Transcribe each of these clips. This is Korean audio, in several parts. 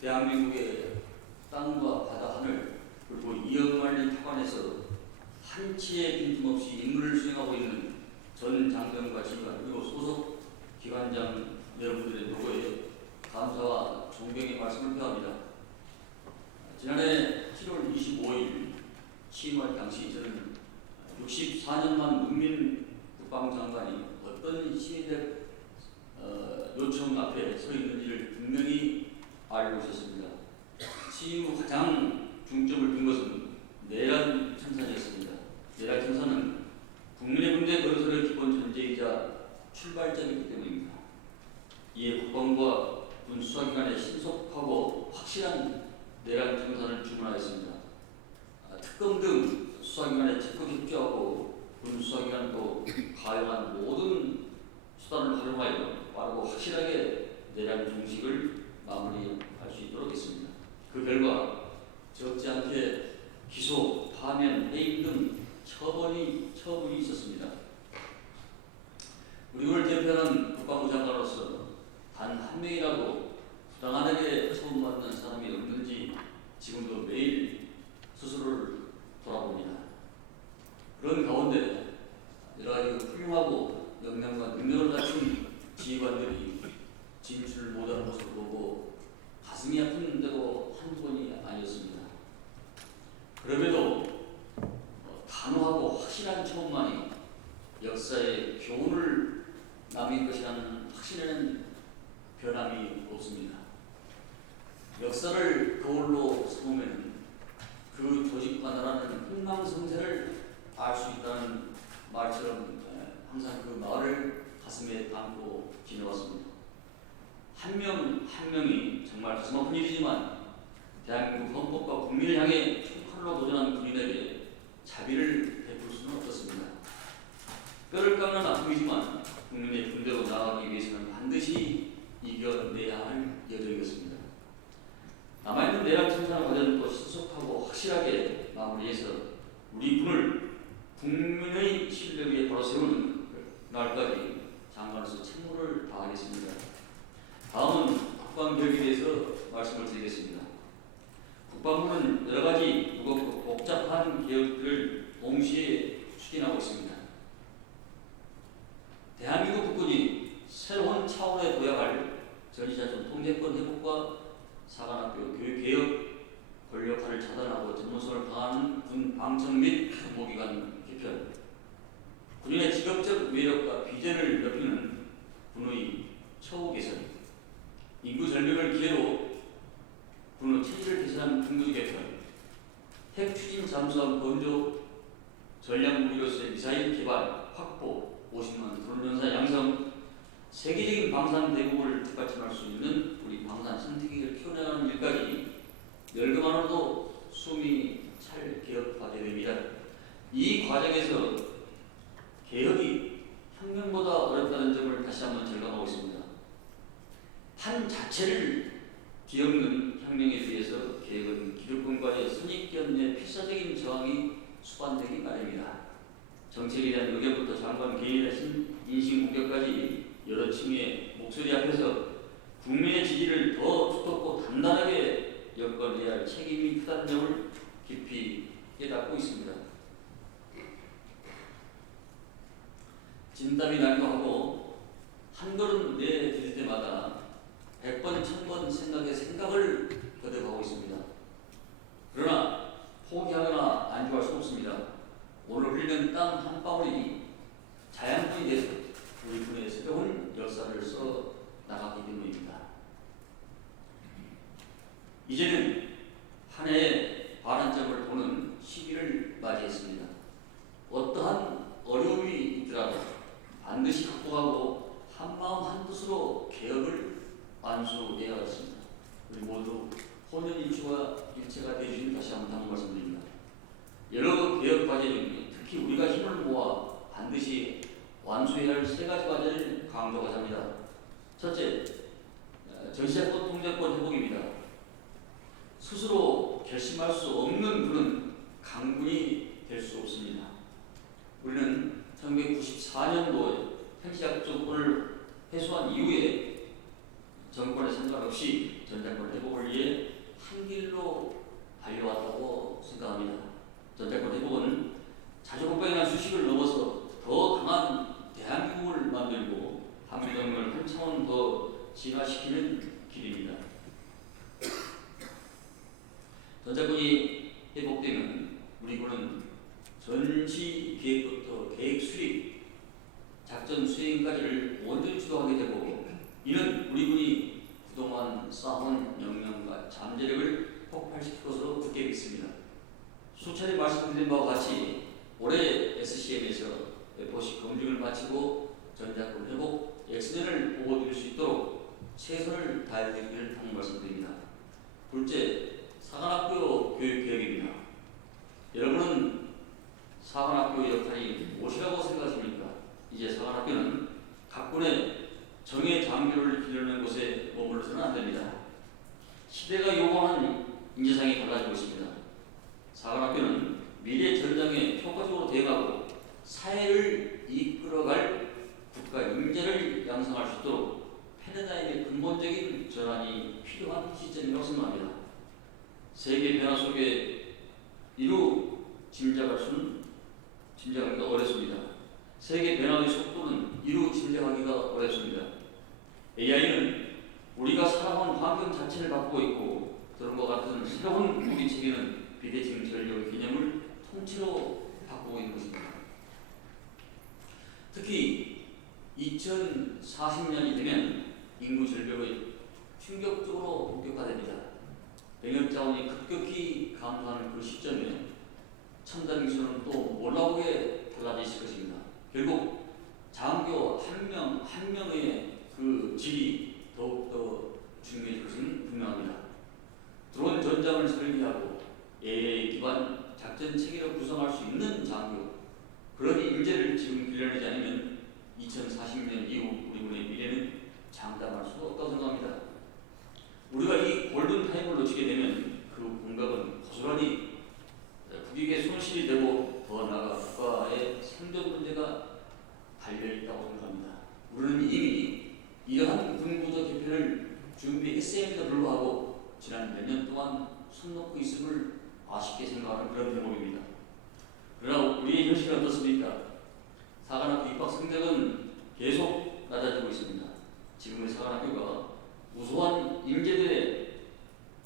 대한민국의 땅과 바다 하늘 그리고 2억만 리 타관에서 한치의 빈틈없이 임무를 수행하고 있는 전 장병과 지휘관 그리고 소속 기관장 여러분들의 노고에 감사와 존경의 말씀을 표합니다. 지난해 7월 25일 취임할 당시 저는 64년만 문민 국방장관이 어떤 시민의 요청 앞에 서 있는지를 분명히 알고 있었습니다. 취임 후 가장 중점을 둔 것은 내란 청산이었습니다. 내란 청산은 국민의 문제 건설의 기본 전제이자 출발점이기 때문입니다. 이에 국방부와 군 수사기관에 신속하고 확실한 내란 청산을 주문하였습니다. 특검 등 수사기관에 적극 협조하고 군 수사기관도 가용한 모든 수단을 활용하여 빠르고 확실하게 내란 종식을 마무리할 수 있도록 했습니다. 그 결과 적지 않게 기소, 파면, 해임 등 처분이 있었습니다. 우리 군을 대표하는 국방부 장관으로서 단 한 명이라도 부당하게 처분받는 사람이 없는지 지금도 매일 스스로를 돌아봅니다. 그런 가운데 여러 가지 훌륭하고 역량과 능력을 갖춘 지휘관들이 진출 못하는 모습을 보고 가슴이 아픈 데도 한두 번이 아니었습니다. 그럼에도 단호하고 확실한 처분만이 역사의 교훈을 남길 것이라는 확신에는 변함이 없습니다. 역사를 거울로 삼으면 그 조직과 나라는 흥망성쇠를 알 수 있다는 말처럼 항상 그 말을 가슴에 담고 지내왔습니다. 한 명 한 명이 정말 가슴 아픈 일이지만 대한민국 헌법과 국민을 향해 총칼로 도전한 군인에게 자비를 베풀 수는 없었습니다. 뼈를 깎는 아픔이지만 국민의 군대로 나아가기 위해서는 반드시 이겨내야 할 여정이었습니다. 남아있는 내란 청산 과정도 신속하고 확실하게 마무리해서 우리 군을 국민의 신뢰 위에 바로 세우는 날까지 장관으로서 책무를 다하겠습니다. 다음은 국방개혁에 대해서 말씀을 드리겠습니다. 국방부는 여러 가지 무겁고 복잡한 개혁들을 동시에 추진하고 있습니다. 대한민국 국군이 새로운 차원에 도약할 전시자금 통제권 회복과 사관학교 교육개혁, 권력화를 차단하고 전문성을 강화하는 군 방청 및 정보기관 개편, 군인의 직업적 매력과 비전을 넓히는 군의 처우 개선, 인구 절벽을 기회로 군의 체질을 개선한 군부지 개편, 핵 추진 잠수함 건조, 전략무기로서의 미사일 개발, 확보, 50만 드론연사 양성, 세계적인 방산 대국을 뒷받침할 수 있는 우리 방산 생태계를 키워나가는 일까지 열거만으로도 숨이 찰 개혁 과제입니다. 이 과정에서 개혁이 혁명보다 어렵다는 점을 다시 한번 절감하고 있습니다. 판 자체를 뒤엎는 혁명에 비해서 개혁은 기득권과의 선입견의 필사적인 저항이 수반되기 마련입니다. 정책에 대한 의견부터 장관 개인의 인신 공격까지 여러 층의 목소리 앞에서 국민의 지지를 더 두텁고 단단하게 엮어내야 할 책임이 크다는 점을 깊이 깨닫고 있습니다. 진땀이 나기도 하고 한 걸음 내디딜 때마다 100번, 1000번 생각을 거듭하고 있습니다. 그러나 포기하거나 안주할 수 없습니다. 오늘 흘리는 땀 한 방울이 자양분이 돼서 우리 군의 새로운 역사를 써 나가기 때문입니다. 이제는 한 해의 반환점을 보는 시기를 맞이했습니다. 어떠한 어려움이 있더라도 반드시 극복하고 한마음 한뜻으로 개혁을 완수해야 하겠습니다. 우리 모두 혼연일체가 되어주신 다시 한번 말씀드립니다. 여러 개혁 과제 중에 특히 우리가 힘을 모아 반드시 완수해야 할 세 가지 과제를 강조하자 합니다. 첫째, 전시자권 통제권 회복입니다. 스스로 결심할 수 없는 군은 강군이 될 수 없습니다. 우리는 1994년도에 팽시작전권을 해소한 이후에 정권에 상관없이 전자권 회복을 위해 사원 역량과 잠재력을 폭발시킬 것으로 굳게 믿습니다. 수차례 말씀드린 바와 같이 올해 SCM에서 보시 검증을 마치고 전작권 회복, 엑스전을 보고드릴 수 있도록 최선을 다해드리기를 당부 말씀드립니다. 둘째, 사관학교 교육개혁입니다. 여러분은 사관학교 역할이 무엇이라고 생각하십니까? 이제 사관학교는 각군의 정예 장교를 기르는 곳에 머물러서는 안 됩니다. 시대가 요구하는 인재상이 달라지고 있습니다. 사관학교는 미래 전장에 효과적으로 대응하고 사회를 이끌어갈 국가 인재를 양성할 수 있도록 패러다임의 근본적인 전환이 필요한 시점이라고 생각합니다. 세계 변화 속에 이루 짐작하기가 어렵습니다. 세계 변화의 속도는 이루 짐작하기가 어렵습니다. AI는 우리가 살아온 환경 자체를 바꾸고 있고, 그런 것 같은 새로운 무기 체계는 비대칭 전력의 개념을 통째로 바꾸고 있는 것입니다. 특히 2040년이 되면 인구 절벽의 충격적으로 본격화됩니다. 병역 자원이 급격히 감소하는 그 시점에 첨단 기술은 또 놀라우게 달라질 것입니다. 결국 장교 한 명의 그 질이 더욱더 중요해질 것은 분명합니다. 드론 전장을 설계하고 AI 기반 작전 체계를 구성할 수 있는 장교, 그런 인재를 지금 길러내지 않으면 2040년 이후 우리 군의 미래는 장담할 수 없다고 생각합니다. 우리가 이 골든타임을 놓치게 되면 그 공각은 고스란히 국익의 손실이 되고 더 나아가 국가의 생존 문제가 달려있다고 생각합니다. 우리는 이미 이러한 군부적 개편을 준비했음에도 불구하고 지난 몇 년 동안 손 놓고 있음을 아쉽게 생각하는 그런 대목입니다. 그러나 우리의 현실은 어떻습니까? 사관학교 입학 성적은 계속 낮아지고 있습니다. 지금의 사관학교가 우수한 인재들의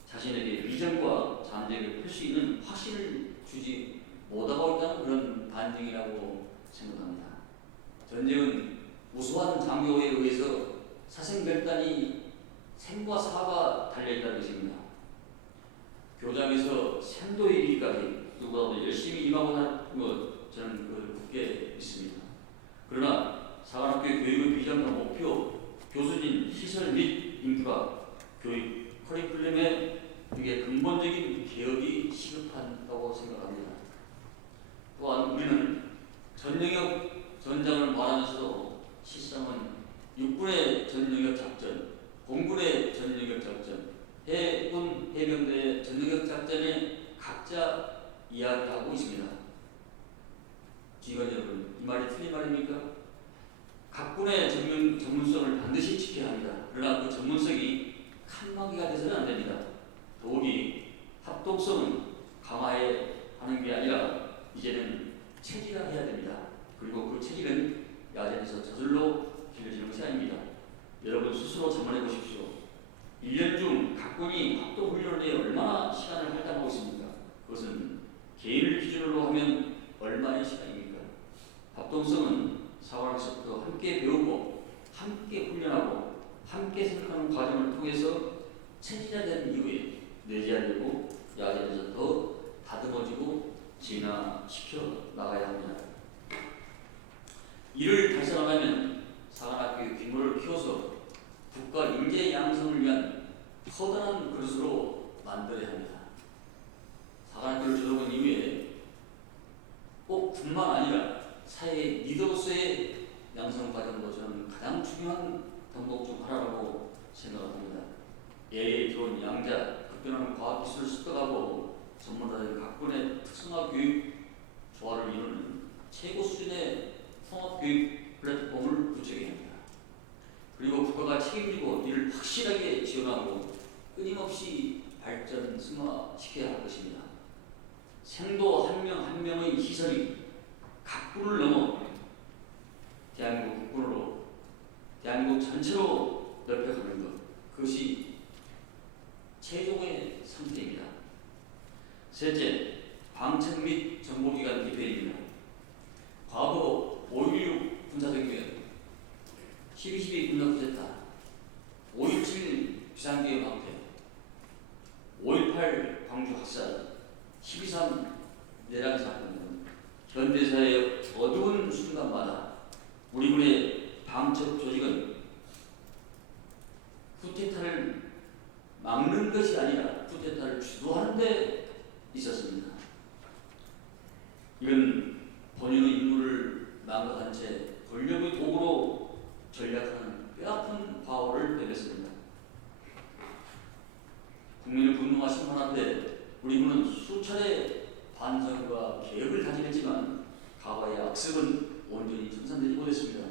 자신에게 비전과 잠재력을 펼 수 있는 확신을 주지 못하고 있다는 그런 반증이라고 생각합니다. 전쟁은 우수한 장교에 의해서 사생결단이 생과 사가 달려있다는 것입니다. 교장에서 생도에 이르기까지 누구보다도 열심히 임하고 나는 것 저는 그걸 굳게 믿습니다. 그러나 사관학교 교육의 비전과 목표, 교수진, 시설 및 인프라, 교육 커리큘럼의 이게 근본적인 개혁이 시급하다고 생각합니다. 또한 우리는 전영역 전장을 말하면서도 실상은 육군의 전영역 작전, 공군의 전영역 작전, 해군 해병대의 전영역 작전에 각자 이야기하고 있습니다. 지휘관 여러분, 이 말이 틀린 말입니까? 각군의 전문성을 반드시 지켜야 합니다. 그러나 그 전문성이 칸막이가 돼서는 안 됩니다. 더욱이 합동성은 강화해 하는 게 아니라 이제는 체질화해야 됩니다. 그리고 그 체질은 야전에서 저절로 길러지는 것이 아닙니다. 여러분 스스로 자문해 보십시오. 1년 중 각군이 합동훈련에 얼마나 시간을 할당하고 있습니까? 그것은 개인을 기준으로 하면 얼마의 시간입니까? 합동성은 사관학교에서부터 함께 배우고 함께 훈련하고 함께 생각하는 과정을 통해서 체질화된 이후에 내재하려고 야전에서 더 다듬어지고 진화시켜 나가야 합니다. 이를 달성하려면 사관학교의 규모를 키워서 국가 인재 양성을 위한 커다란 그릇으로 만들어야 합니다. 사관학교를 졸업한 이후에 꼭 군만 아니라 사회의 리더로서의 양성 과정도 저는 가장 중요한 덕목 중 하나라고 생각합니다. AI, 드론, 양자, 급변하는 과학기술을 습득하고 전문화된 각군의 특성화 교육 조화를 이루는 최고 수준의 통합교육 플랫폼을 구축해야 합니다. 그리고 국가가 책임지고 이를 확실하게 지원하고 끊임없이 발전, 승화시켜야 할 것입니다. 생도 한 명 한 명의 시설이 각군을 넘어 대한민국 국군으로, 대한민국 전체로 넓혀가는 것, 그것이 최종의 상태입니다. 셋째, 방책 및 정보기관 개편입니다. 과거 5.16 군사정변, 12.12 군사 쿠데타, 5.17 비상계엄 학대, 5.18 광주 학살, 12.3 내란 사건은 현대사의 어두운 순간마다 우리 군의 방첩 조직은 쿠데타를 막는 것이 아니라 쿠데타를 주도하는 데 있었습니다. 이건 본인의 임무를 망각한 채 권력의 도구로 전략하는 뼈아픈 과오를 배겼습니다. 국민을 분노와 심판하는데 우리 군은 수차례 반성과 개혁을 다짐했지만 과거의 악습은 온전히 청산되지 못했습니다.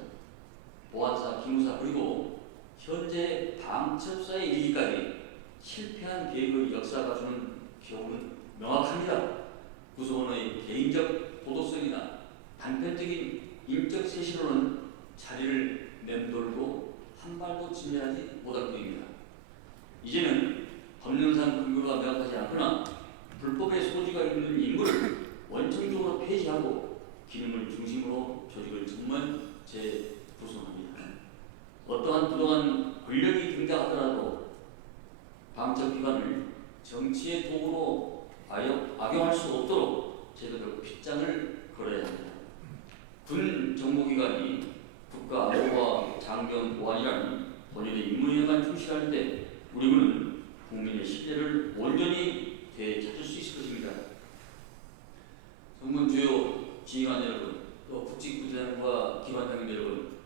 보안사, 기무사 그리고 현재 방첩사에 이르기까지 실패한 계획의 역사가 주는 교훈은 명확합니다. 구성원의 개인적 도덕성이나 단편적인 인적 쇄신으로는 자리를 맴돌고 한 발도 진멸하지 못할 뿐입니다. 이제는 법령상 근거가 명확하지 않거나 불법의 소지가 있는 인물을 원천적으로 폐지하고 기능을 중심으로 조직을 전면 재구성합니다. 어떠한 부당한 권력이 등장하더라도 방첩기관을 정치의 도구로 악용할 수 없도록 제도적 빗장을 걸어야 합니다. 군 정보기관이 국가안보와 장병 보안이라는 본연의 임무에만 충실하는데 우리 군은 국민의 신뢰를 온전히 되찾을 수 있을 것입니다. 정문 주요 지휘관 여러분, 또 국직부장과 기관장님 여러분,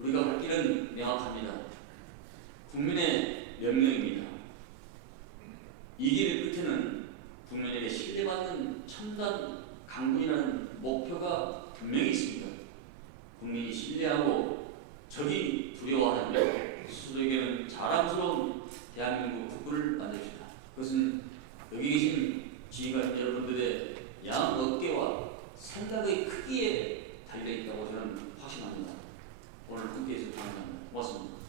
우리가 할 길은 명확합니다. 국민의 명령입니다. 이 길 끝에는 국민에게 신뢰받는 첨단 강군이라는 목표가 분명히 있습니다. 국민이 신뢰하고 적이 두려워하며 스스로에게는 자랑스러운 대한민국 국부를 만듭시다. 그것은 여기 계신 지휘관 여러분들의 양 어깨와 생각의 크기에 달려있다고 저는 확신합니다. 오늘 함께해 주셔서 감사합니다. 고맙습니다.